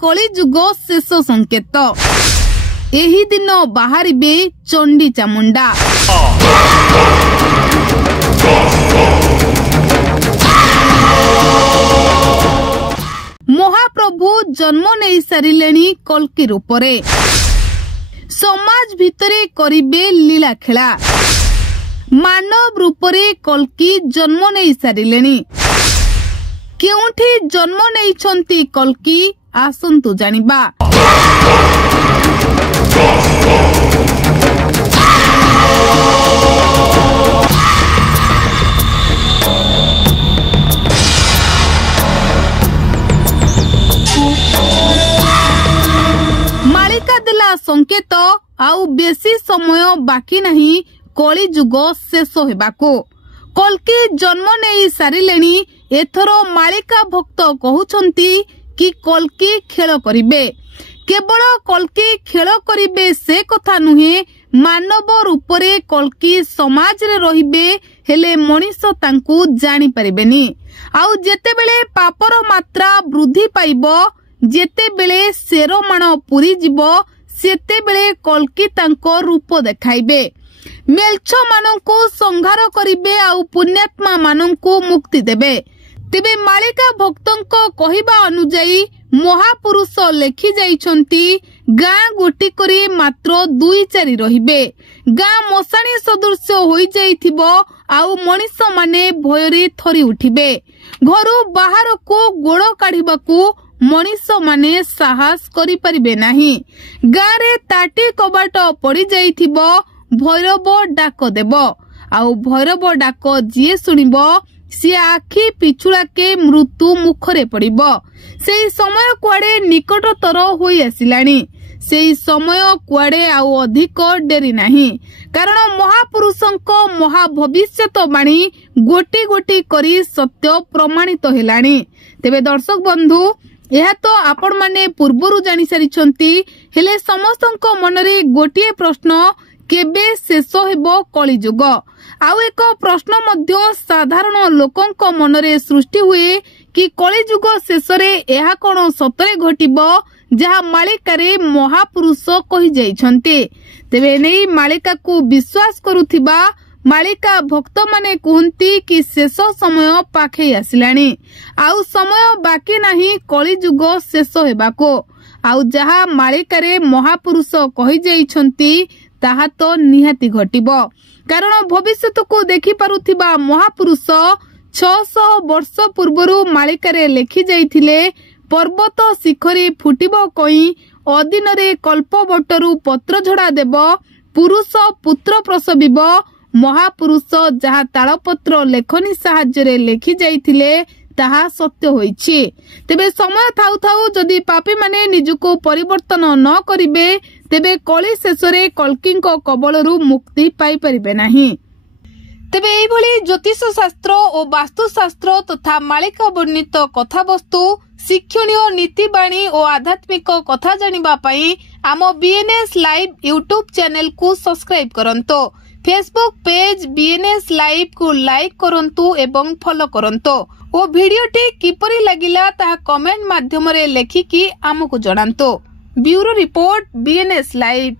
कली जुग शेष संकेत। एही दिन बाहरिबे चंडी चामुंडा। महाप्रभु जन्म नहीं सारिलेनी कल्की रूपरे। समाज भितरे करिबे लीला खेला। मानव रूपरे कल्की जन्म नहीं सारिलेनी। केउठी जन्म नहीं छंती कल्की आसंतु जानिबा। मालिका दिला संकेत आउ बेसी समय बाकी नहीं कली जुग शेष हेबाको। कल्की जन्म नहीं सारिलेनी। एथर मालिका भक्त कहउछंती कि कल्की खेल करिबे। केवल कल्की खेल करिबे से कथा नुहे, मानव रूपरे कल्की समाज रे रहिबे, हेले मनीष तांकू जानि परिबेनी। आउ जेतेबेले पापर मात्रा वृद्धि पाइबो, जेतेबेले शेरमाण पुरी जीवो, सेतेबेले कल्की तांको रूप देखाइबे। मेल्छ मानंकु संहार करिबे आउ पुण्यात्मा मानंकु मुक्ति देबे। तेबे मालिका भक्तंको कहिबा अनुजाई महापुरुष लेखि जाइछंती गाँ गोटी करी मात्र 2-4 रहिबे। गाँ मशाणी सदृश होई जाइथिबो आउ मनीष माने भयरे थरी उठिबे। घरु बाहर को गोड़ काढिबाकू मनीष माने साहस करि परिबे नाही। गाँ रे ताटी कबाट पड़ी जाइथिबो, भैरव डाक देव आउ भैरव डाक जिए सुनिबो सी आखि पिछुड़ा के मृत्यु मुखरे पड़िबो। सेई समय कुआडे निकटतर होई आसिलानी। सेई समय कुआडे आउ अधिक डेरी नाही, कारण महापुरुषंको महाभविष्यत बाणी गोटी गोटी करी सत्य प्रमाणित हेलानी। तेबे दर्शक बंधु, यह तो आपण माने पूर्वरु जानि सारिछंती, हेले समस्तंको मनरे गोटिए प्रश्न, केबे शेष हेबो कली जुग? आउ एक प्रश्न मध्य साधारण लोकंक मनरे सृष्टि हुए कि कली जुग शेष रे एहा कोन सतरे घटिबो जहा मालिकारे महापुरुष कहि जाइछन्ते। तेबे नै मालिका को विश्वास करुथिबा मालिका भक्त माने कहंती कि शेष समय पाखे आसिलानी। आउ समय बाकी नाही कली जुग शेष हेबाको। आउ जहा मालिकारे महापुरुष कहि जाइछन्ती ताहा तो निहाती घटिबो, कारण भविष्यत को देखि पारुथिबा महापुरुष 600 वर्ष पूर्वरु मालिकारे लेखि जाइथिले, पर्वत शिखरे फुटिबो कई, अदिनरे कल्पवटरु पत्र झड़ा देव, पुरुष पुत्र प्रसविब। महापुरुष जहा तालपत्र लेखनी साहाय्य लेखि जाइथिले ताहा सत्य होइछि। तेबे समय थाउ थाउ जदि पापी माने निजको परिवर्तन न करिबे, तेबे कली शेषरे कल्कीको कबलरू मुक्ति पाई परिबे नाही। तेबे एई भली ज्योतिष शास्त्र और वास्तुशास्त्र तथा मालिका वर्णित कथावस्तु, शिक्षणीय नीतिबाणी और आध्यात्मिक कथा जानिबा पई आम बीएनएस लाइव यूट्यूब चैनल को सब्सक्राइब करंतो। फेसबुक पेज बीएनएस लाइव को लाइक करंतु एवं फॉलो करंतो। ओ भिडियोटी किपरि लागिला ताहा कमेंट माध्यम रे लेखिकी आमको जणांतो। Bureau report BNS live.